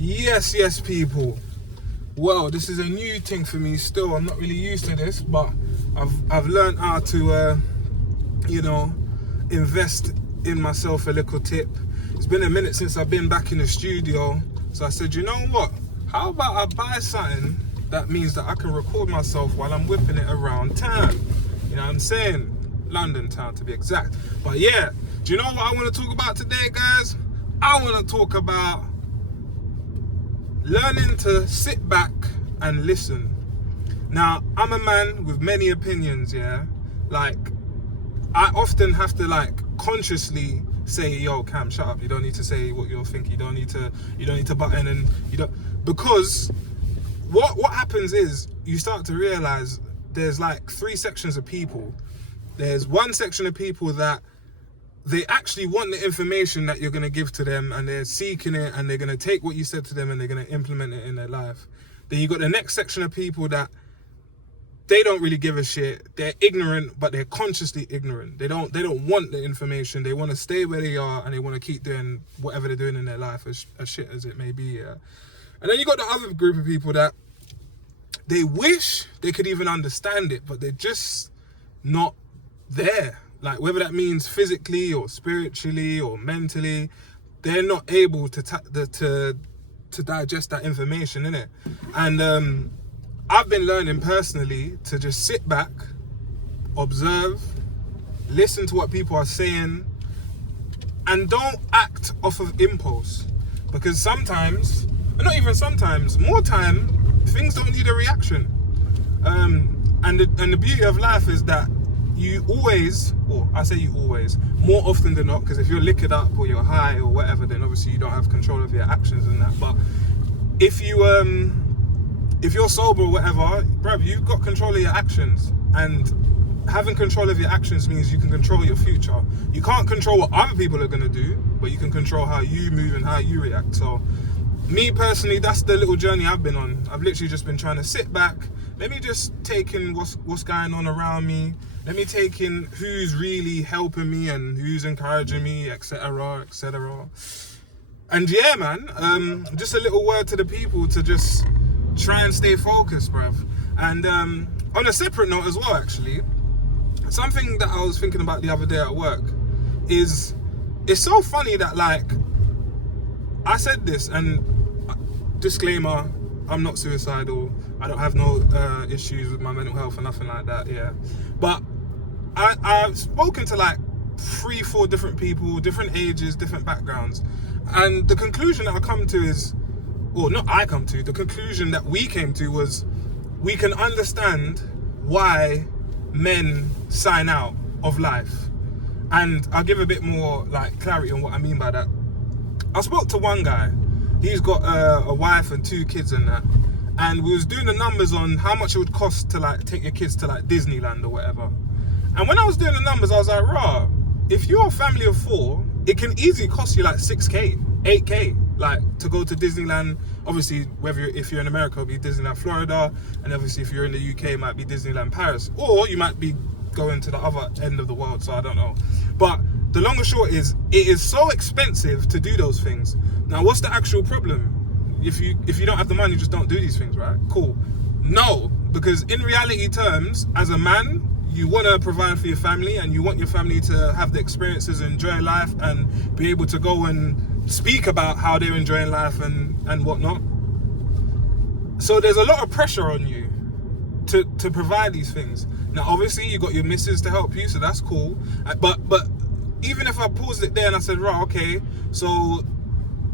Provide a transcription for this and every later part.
Yes, people. Well, this is a new thing for me still. I'm not really used to this, but I've learned how to, invest in myself a little tip. It's been a minute since I've been back in the studio, so I said, you know what? How about I buy something that means that I can record myself while I'm whipping it around town? You know what I'm saying? London town to be exact. But yeah, do you know what I want to talk about today, guys? I want to talk about learning to sit back and listen. Now, I'm a man with many opinions, yeah? Like, I often have to consciously say, yo, Cam, shut up. You don't need to say what you're thinking. You don't need to butt in, and because what happens is you start to realize there's like three sections of people. There's one section of people that they actually want the information that you're going to give to them, and they're seeking it, and they're going to take what you said to them and they're going to implement it in their life. Then you got the next section of people that they don't really give a shit. They're ignorant, but they're consciously ignorant. They don't want the information. They want to stay where they are, and they want to keep doing whatever they're doing in their life, as shit as it may be. Yeah. And then you got the other group of people that they wish they could even understand it, but they're just not there. Like, whether that means physically or spiritually or mentally, they're not able to digest that information, innit? And I've been learning personally to just sit back, observe, listen to what people are saying, and don't act off of impulse. Because sometimes, and not even sometimes, more time, things don't need a reaction. And the beauty of life is that you always, or I say you always, more often than not, because if you're liquored up or you're high or whatever, then obviously you don't have control of your actions and that. But if you're sober or whatever, bruv, you've got control of your actions. And having control of your actions means you can control your future. You can't control what other people are going to do, but you can control how you move and how you react. So me personally, that's the little journey I've been on. I've literally just been trying to sit back. Let me just take in what's going on around me. Let me take in who's really helping me and who's encouraging me, etc., etc. And yeah, man, just a little word to the people to just try and stay focused, bruv. And on a separate note as well, actually, something that I was thinking about the other day at work is, it's so funny that, like, I said this, and disclaimer, I'm not suicidal. I don't have no issues with my mental health or nothing like that, yeah. But I've spoken to like 3-4 different people, different ages, different backgrounds. And the conclusion that I come to is, or not I come to, the conclusion that we came to was, we can understand why men sign out of life. And I'll give a bit more like clarity on what I mean by that. I spoke to one guy. He's got a wife and 2 kids and that. And we was doing the numbers on how much it would cost to like take your kids to like Disneyland or whatever. And when I was doing the numbers, I was like, rah, if you're a family of 4, it can easily cost you like 6K, 8K, like to go to Disneyland. Obviously, if you're in America, it'll be Disneyland Florida, and obviously if you're in the UK, it might be Disneyland Paris, or you might be going to the other end of the world, so I don't know. But the long and short is, it is so expensive to do those things. Now, what's the actual problem? If you don't have the money, just don't do these things, right? Cool. No, because in reality terms, as a man, you want to provide for your family, and you want your family to have the experiences, enjoy life, and be able to go and speak about how they're enjoying life and whatnot. So there's a lot of pressure on you to provide these things. Now, obviously, you got your missus to help you, so that's cool. But even if I paused it there and I said, right, okay, so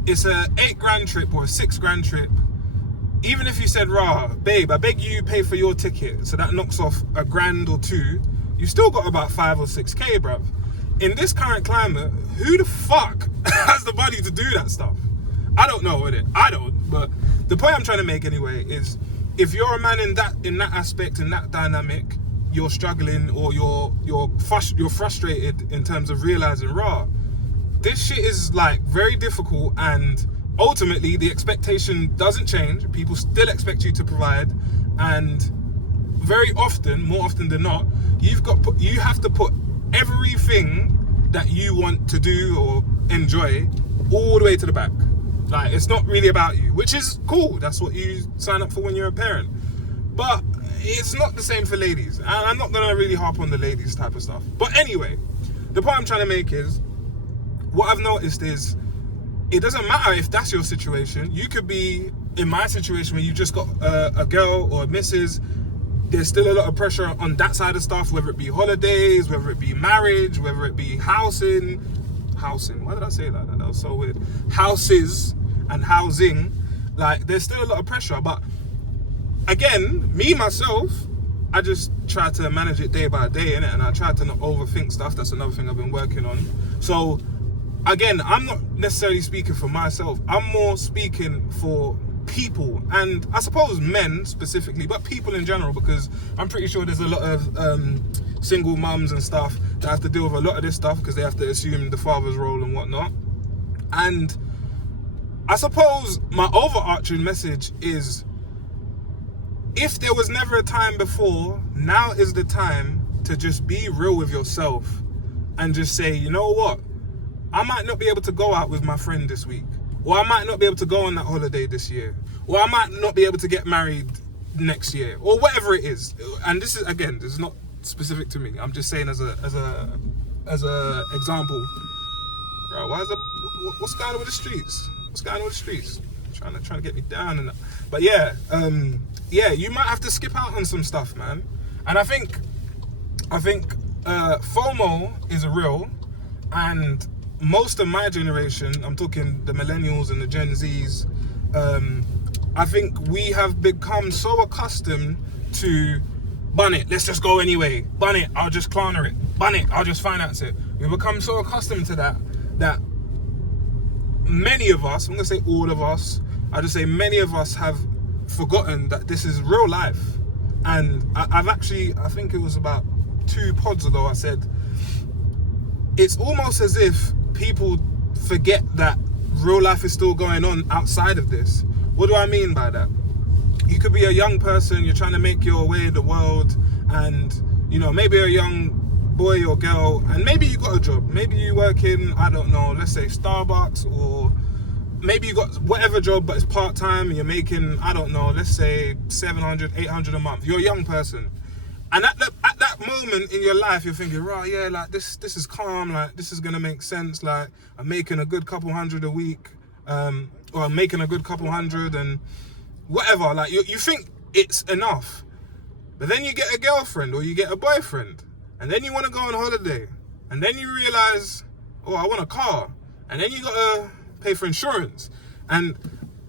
it's a 8 grand trip or a 6 grand trip. Even if you said, rah, babe, I beg you pay for your ticket, so that knocks off a grand or 2, you still got about 5 or 6K, bruv. In this current climate, who the fuck has the money to do that stuff? I don't know, innit? I don't. But the point I'm trying to make anyway is, if you're a man in that aspect, in that dynamic, you're struggling, or you're frustrated in terms of realizing, rah, this shit is like very difficult, and ultimately the expectation doesn't change. People still expect you to provide, and very often, more often than not, you have to put everything that you want to do or enjoy all the way to the back. Like, it's not really about you, which is cool. That's what you sign up for when you're a parent. But it's not the same for ladies. And I'm not going to really harp on the ladies type of stuff. But anyway, the point I'm trying to make is, what I've noticed is, it doesn't matter if that's your situation. You could be in my situation where you just got a girl or a missus. There's still a lot of pressure on that side of stuff, whether it be holidays, whether it be marriage, whether it be housing. Why did I say that? That was so weird. Houses and housing. Like, there's still a lot of pressure. But again, me, myself, I just try to manage it day by day, innit? And I try to not overthink stuff. That's another thing I've been working on. So, again, I'm not necessarily speaking for myself. I'm more speaking for people, and I suppose men specifically, but people in general, because I'm pretty sure there's a lot of single mums and stuff that have to deal with a lot of this stuff because they have to assume the father's role and whatnot. And I suppose my overarching message is, if there was never a time before, now is the time to just be real with yourself and just say, you know what, I might not be able to go out with my friend this week, or I might not be able to go on that holiday this year, or I might not be able to get married next year, or whatever it is. And this is, again, this is not specific to me. I'm just saying as a example. Bro, what's going on with the streets? What's going on with the streets? Trying to get me down and that. But yeah, you might have to skip out on some stuff, man. And I think FOMO is real, and most of my generation, I'm talking the millennials and the Gen Zs, I think we have become so accustomed to, bun it, let's just go anyway. Bun it, I'll just Klarna it. Bun it, I'll just finance it. We've become so accustomed to that many of us, I'm going to say all of us, I'll just say many of us have forgotten that this is real life. And I've actually, I think it was about 2 pods ago, I said, it's almost as if people forget that real life is still going on outside of this. What do I mean by that? You could be a young person, you're trying to make your way in the world, and, you know, maybe a young boy or girl, and maybe you got a job. Maybe you work in, I don't know, let's say Starbucks, or maybe you got whatever job, but it's part-time, and you're making, I don't know, let's say 700, 800 a month. You're a young person. And at that moment in your life, you're thinking, right, yeah, like this is calm, like this is gonna make sense, like I'm making a good couple hundred a week, or I'm making a good couple hundred and whatever. Like you think it's enough, but then you get a girlfriend or you get a boyfriend, and then you want to go on holiday, and then you realize, oh, I want a car, and then you gotta pay for insurance, and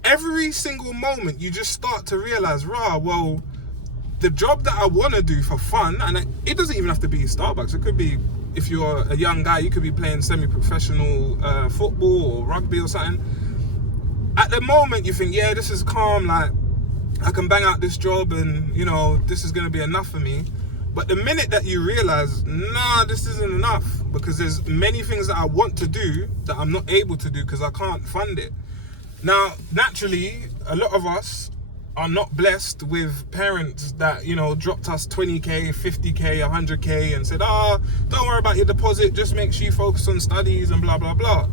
every single moment you just start to realize, well, the job that I want to do for fun, and it doesn't even have to be Starbucks. It could be, if you're a young guy, you could be playing semi-professional football or rugby or something. At the moment, you think, yeah, this is calm. Like, I can bang out this job and, you know, this is going to be enough for me. But the minute that you realize, nah, this isn't enough, because there's many things that I want to do that I'm not able to do because I can't fund it. Now, naturally, a lot of us are not blessed with parents that, you know, dropped us 20k, 50k, 100k and said, don't worry about your deposit, just make sure you focus on studies and blah, blah, blah.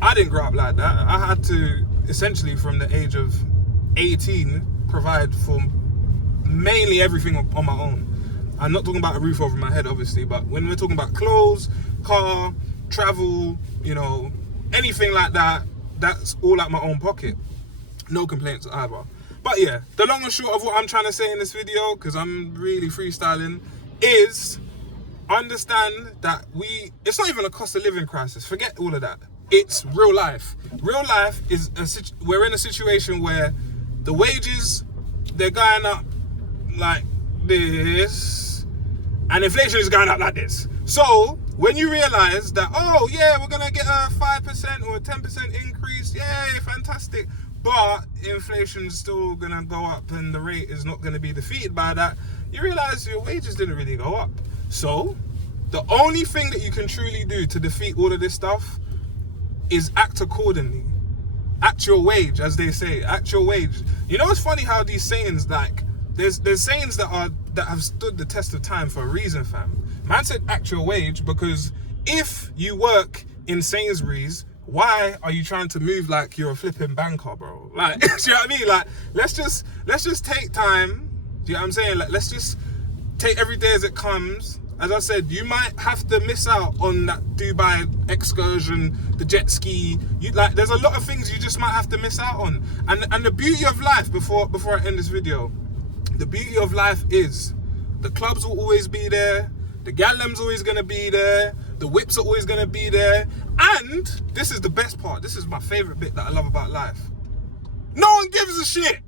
I didn't grow up like that. I had to, essentially from the age of 18, provide for mainly everything on my own. I'm not talking about a roof over my head, obviously, but when we're talking about clothes, car, travel, you know, anything like that, that's all out my own pocket. No complaints either. But yeah, the long and short of what I'm trying to say in this video, because I'm really freestyling, is understand that it's not even a cost of living crisis. Forget all of that. It's real life. Real life is, we're in a situation where the wages, they're going up like this, and inflation is going up like this. So when you realize that, oh yeah, we're going to get a 5% or a 10% increase, yay, fantastic. But inflation's still going to go up and the rate is not going to be defeated by that, you realize your wages didn't really go up. So the only thing that you can truly do to defeat all of this stuff is act accordingly. Act your wage, as they say. Act your wage. You know, it's funny how these sayings, like, there's sayings that have stood the test of time for a reason, fam. Man said act your wage because if you work in Sainsbury's, why are you trying to move like you're a flipping banker, bro? Like, do you know what I mean? Like, let's just take time. Do you know what I'm saying? Like, let's just take every day as it comes. As I said, you might have to miss out on that Dubai excursion, the jet ski. There's a lot of things you just might have to miss out on. And the beauty of life, before I end this video, the beauty of life is the clubs will always be there. The gallem's always gonna be there. The whips are always gonna be there. And this is the best part. This is my favorite bit that I love about life. No one gives a shit.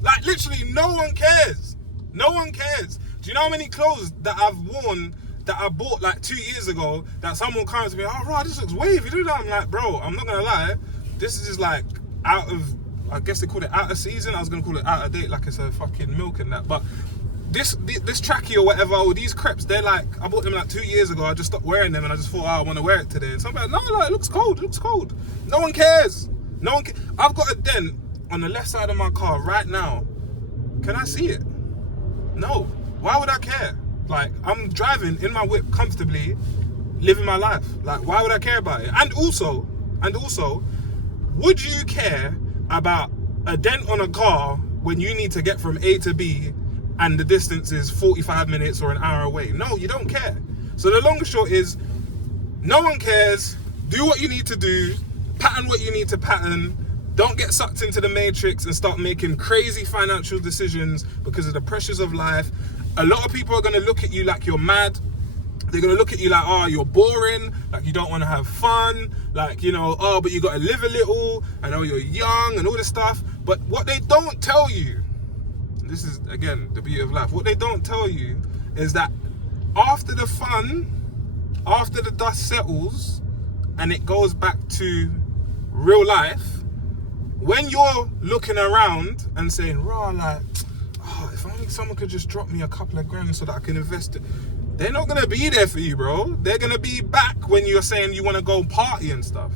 Like, literally, no one cares. No one cares. Do you know how many clothes that I've worn that I bought like 2 years ago that someone comes to me, oh, bro, this looks wavy, do that? I'm like, bro, I'm not gonna lie. This is just like out of, I guess they call it out of season. I was gonna call it out of date, like it's a fucking milk and that. But this trackie or whatever, or these crepes, they're like, I bought them like 2 years ago. I just stopped wearing them and I just thought, oh, I want to wear it today. And somebody's like, no, it looks cold, it looks cold. No one cares. No one cares. I've got a dent on the left side of my car right now. Can I see it? No. Why would I care? Like, I'm driving in my whip comfortably, living my life. Like, why would I care about it? And also, would you care about a dent on a car when you need to get from A to B and the distance is 45 minutes or an hour away? No, you don't care. So the long and short is, no one cares. Do what you need to do. Pattern what you need to pattern. Don't get sucked into the matrix and start making crazy financial decisions because of the pressures of life. A lot of people are going to look at you like you're mad. They're going to look at you like, oh, you're boring, like you don't want to have fun, like, you know, oh, but you got to live a little, I know you're young and all this stuff. But what they don't tell you, this is, again, the beauty of life, what they don't tell you is that after the fun, after the dust settles and it goes back to real life, when you're looking around and saying, raw, like, oh, if only someone could just drop me a couple of grand so that I can invest it. They're not going to be there for you, bro. They're going to be back when you're saying you want to go party and stuff.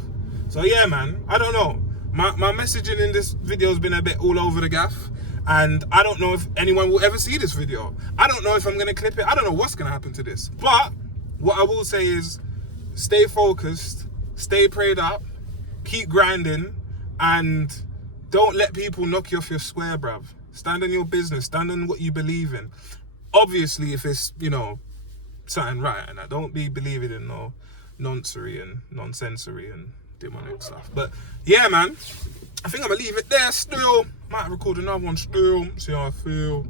So yeah, man, I don't know. My messaging in this video has been a bit all over the gaff. And I don't know if anyone will ever see this video. I don't know if I'm going to clip it. I don't know what's going to happen to this. But what I will say is stay focused, stay prayed up, keep grinding, and don't let people knock you off your square, bruv. Stand on your business, stand on what you believe in. Obviously, if it's, you know, something right, and I don't be believing in no nonsensory and nonsensory and demonic stuff. But yeah, man, I think I'm gonna leave it there still. Might record another one still, see how I feel.